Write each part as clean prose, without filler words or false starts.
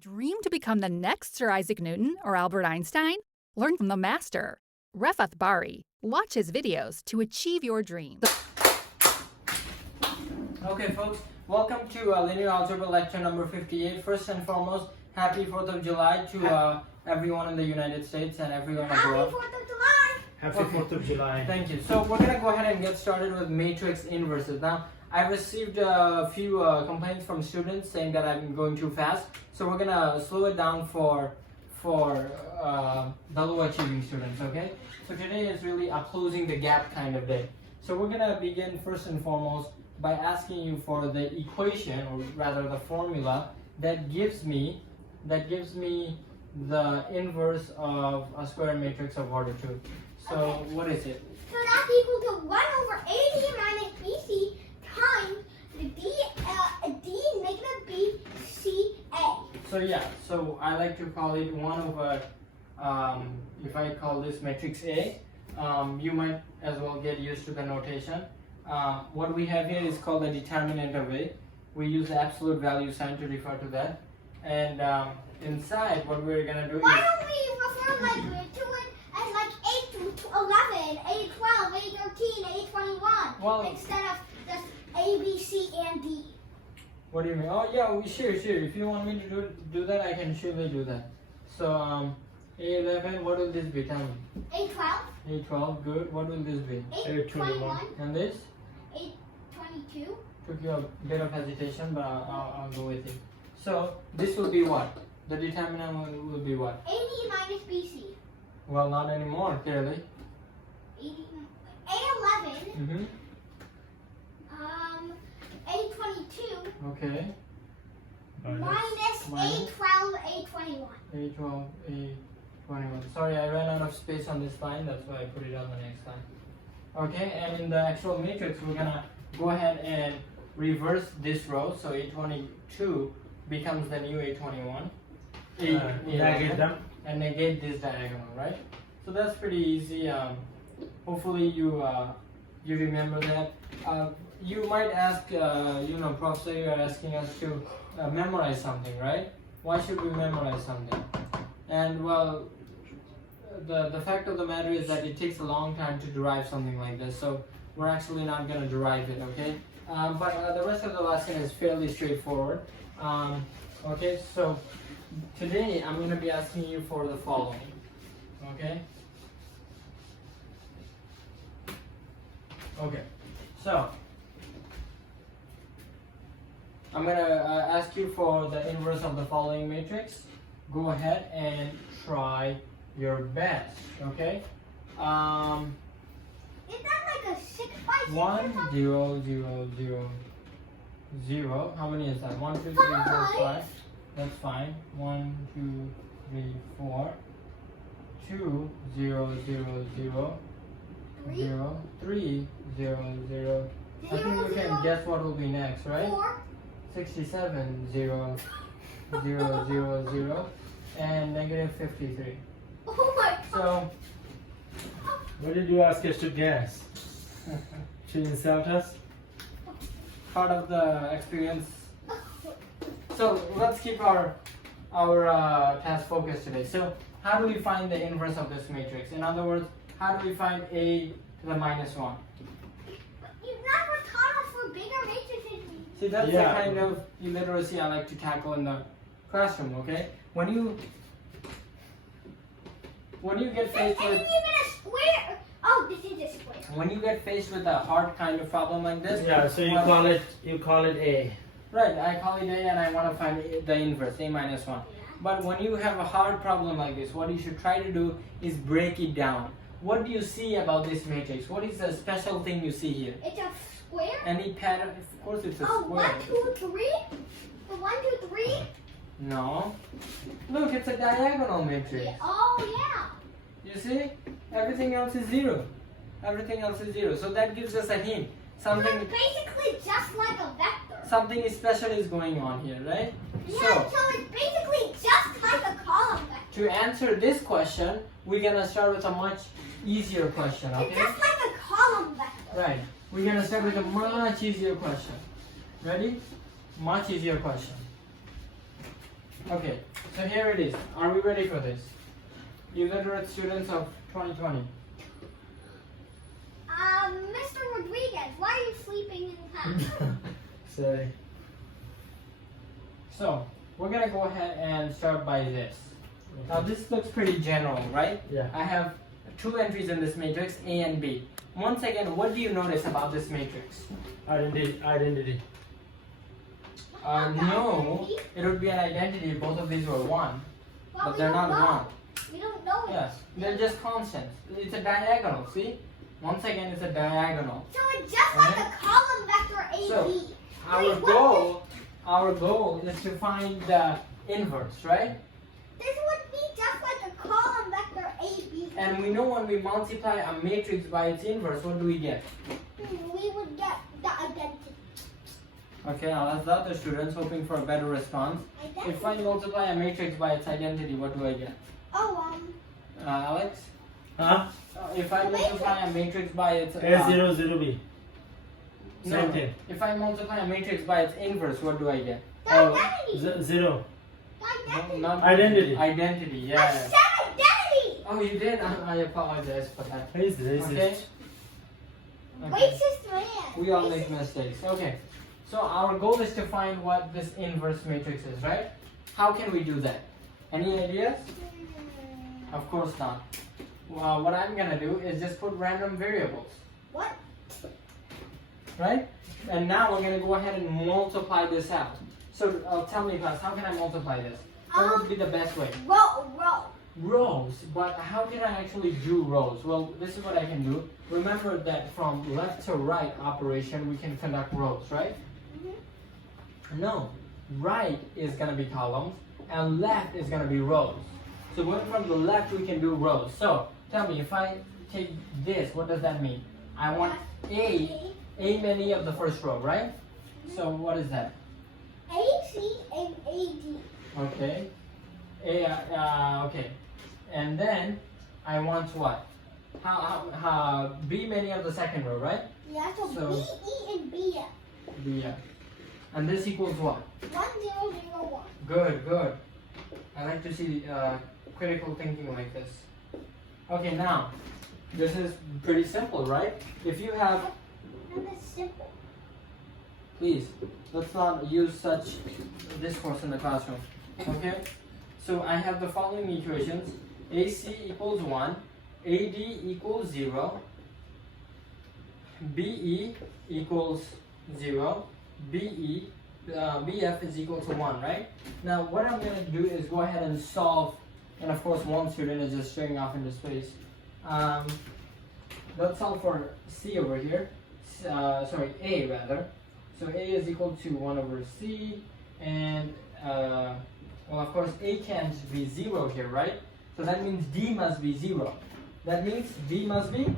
Dream to become the next Sir Isaac Newton or Albert Einstein? Learn from the master. Refat Bari. Watch his videos to achieve your dreams. Okay, folks, welcome to Linear Algebra lecture number 58. First and foremost, happy 4th of July to everyone in the United States and everyone abroad. Happy 4th of July! Happy 4th of July. Thank you. So we're going to go ahead and get started with matrix inverses. Now, I received a few complaints from students saying that I'm going too fast. So we're going to slow it down for the low achieving students, okay? So today is really a closing the gap kind of day. So we're going to begin first and foremost by asking you for the equation, or rather the formula, that gives me the inverse of a square matrix of order 2. So Okay. what is it? So that's equal to 1 over AD minus BC times D negative BCA. So yeah, so I like to call it 1 over, if I call this matrix A, you might as well get used to the notation. What we have here is called the determinant of A. We use the absolute value sign to refer to that. And inside, what we're going to do Why is... don't we refer to it as like 8 to 11, 8 12, 8 13, 8 21 Well, instead of just A, B, C, and D? what do you mean? Oh yeah, sure. If you want me to do that, I can surely do that. So A11, what will this be? Tell me. 8 12, A12, good. What will this be? 8 21, 21. And this? 8 22. Took you a bit of hesitation, but I'll go with it. So this will be what? The determinant will be what? AD minus BC. Well, not anymore, clearly. A11, Mm-hmm. A22 Okay. minus Minus. A12, A21. A12, A21. Sorry, I ran out of space on this line. That's why I put it on the next line. Okay, and in the actual matrix, we're gonna go ahead and reverse this row. So A22 becomes the new A21. Negate them. And negate this diagonal, right? So that's pretty easy. Hopefully you remember that. You might ask, Professor, you are asking us to memorize something, right? Why should we memorize something? And well, the fact of the matter is that it takes a long time to derive something like this, so we're actually not going to derive it, okay? But the rest of the lesson is fairly straightforward. Okay, so today I'm going to be asking you for the following, okay? Okay, so I'm going to ask you for the inverse of the following matrix. Go ahead and try your best, okay? Is that like a 6 by 6 or 1, something? 0, 0, 0, 0. How many is that? 1, 2, 3, 4, 5. That's fine. 1, 2, 3, 4. 2, 0, 0, 0, 3, 0, 3, 0, 0. I think you can guess what will be next, right? 4. 67, 0, 0, 0, 0, and negative 53. Oh my god. So, What did you ask us to guess? To insult us? part of the experience. So let's keep our task focused today. So how do we find the inverse of this matrix? In other words, how do we find A to the minus 1? You never taught us for bigger matrices. See, that's Yeah. the kind of illiteracy I like to tackle in the classroom, okay? When you get This faced isn't with even a square. Oh, this is a square. when you get faced with a hard kind of problem like this, Yeah, so well, you call it A. right, I call it A and I want to find the inverse, A minus 1. But when you have a hard problem like this, what you should try to do is break it down. What do you see about this matrix? What is the special thing you see here? It's a square. Any pattern? Of course it's a Oh, square. 1, 2, 3. The 1, 2, 3. No. Look, it's a diagonal matrix. Yeah. Oh yeah. You see? Everything else is 0. Everything else is 0. So that gives us a hint. So Something it's basically just like a vector. something special is going on here, right? Yeah, So, so it's basically just like a column vector. to answer this question, we're gonna start with a much easier question, It's okay? just like a column vector. Right. We're gonna start with a much easier question. Ready? Much easier question. Okay, so here it is. Are we ready for this? Illiterate students of 2020. Mr. Rodriguez, why are you sleeping in class? Sorry. So, we're gonna go ahead and start by this. Now this looks pretty general, right? Yeah. I have two entries in this matrix, A and B. Once again, what do you notice about this matrix? Identity. No, it would be an identity if both of these were 1, Well, but we they're don't not know. 1. We don't know it. Yes, they're just constants. It's a diagonal, see? Once again, it's a diagonal. So it's just like a column vector AB. So, our Wait, what our goal is to find the inverse, right? This would be just like a column vector AB. And we know when we multiply a matrix by its inverse, what do we get? We would get the identity. Okay, now that's the other students hoping for a better response. If I multiply a matrix by its identity, what do I get? Oh, Alex? Huh? If I multiply a matrix by its A0, 0B. no, Same thing. if I multiply a matrix by its inverse, what do I get? the Oh, identity. 0. The No, identity. not Identity. Identity, I yeah. said identity. Oh, you did? I apologize for that. He's racist. Okay. Racist man. We all Racist. make mistakes. Okay. So our goal is to find what this inverse matrix is, right? How can we do that? Any ideas? Of course not. What I'm gonna do is just put random variables, What? right? And now we're gonna go ahead and multiply this out. So tell me, class, how can I multiply this? What would be the best way? Row. Rows, but how can I actually do rows? Well, this is what I can do. Remember that from left to right operation, we can conduct rows, right? No, right is gonna be columns and left is gonna be rows. So going from the left, we can do rows. So tell me, if I take this, what does that mean? I want A many of the first row, right? So what is that? AC and AD. Okay. Okay. And then I want what? How B many of the second row, right? Yeah, so, So- B, E, and B. B. And this equals what? 1001. Good, good. I like to see critical thinking like this. Okay, now this is pretty simple, right? If you have, And it's simple. please, let's not use such discourse in the classroom. Okay? So I have the following equations. AC equals 1, AD equals 0, BE equals 0, BF is equal to 1, right? Now what I'm going to do is go ahead and solve, and of course one student is just staring off into space. Let's solve for C over here, sorry, A rather. So A is equal to 1 over C, and well, of course A can't be 0 here, right? So that means D must be 0. That means B must be, 0.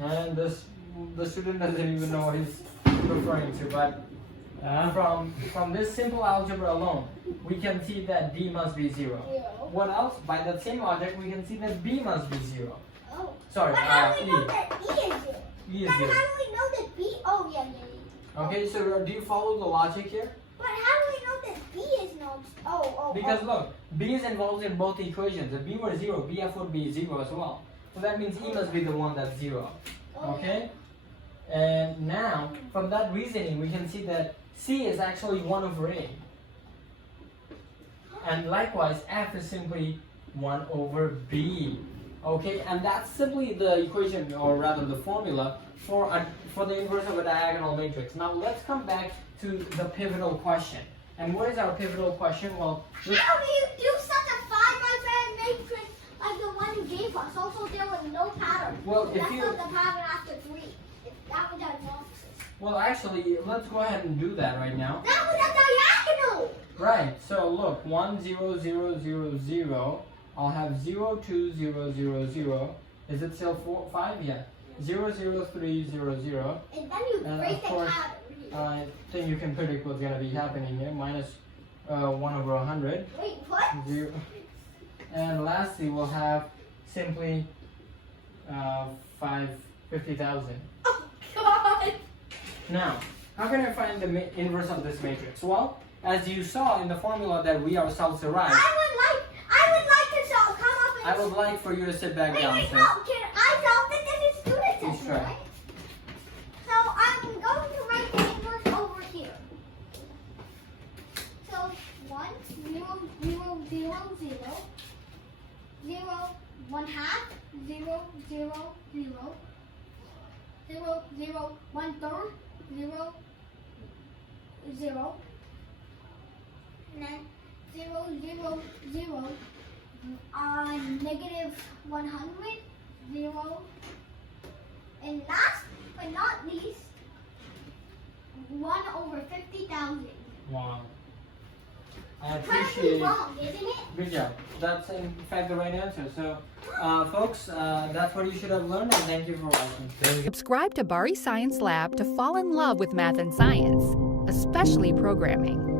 and the student doesn't even know what he's referring to, but from this simple algebra alone, we can see that D must be 0. 0. What else? By that same logic, we can see that B must be 0. Oh. Sorry, But how do we know E. that E is 0? E is But 0. how do we know that B? Oh, yeah. Okay, so do you follow the logic here? But how do we know that B is not? Oh. Because look, B is involved in both equations. If B were 0, BF would be 0 as well. So that means E must be the one that's 0. Okay? And now, from that reasoning, we can see that C is actually 1 over A. And likewise, F is simply 1 over B. Okay? And that's simply the equation, or rather the formula, for the inverse of a diagonal matrix. Now, let's come back to the pivotal question. And what is our pivotal question? Well, How do you do such a 5 by 5 matrix like the one you gave us? Also, there was no pattern. Well, if That's you- not the pattern after 3. That was diagnosis. well, actually, let's go ahead and do that right now. That was a diagonal. Right, so look, 1, 0, 0, 0, 0. I'll have 0, 2, 0, 0, 0. Is it still 4, 5? Yeah. 0, 0, 3, 0, 0. And then you And break of the course, pattern. I think you can predict what's going to be happening here. Minus 1 over 100. Wait, what? 0. And lastly, we'll have simply 50,000. Oh, God. Now, how can I find the inverse of this matrix? Well, as you saw in the formula that we ourselves arrived, I would like to solve. Come up and I would like for you to sit back wait, down. wait, sir. no, can I solve it? This is student Please test, try. right? So I'm going to write the inverse over here. So 1, 0, 0, 0, 0, 0, 1 half, 0, 0, 0, 0, 0, 1 third, 0, 0, and then 0, 0, 0, negative 100, 0, and last but not least, 1 over 50,000. Wow. I Probably appreciate it. wrong, isn't it? Good job. That's in fact the right answer. So, folks, that's what you should have learned, and thank you for watching. Subscribe to Bari Science Lab to fall in love with math and science, especially programming.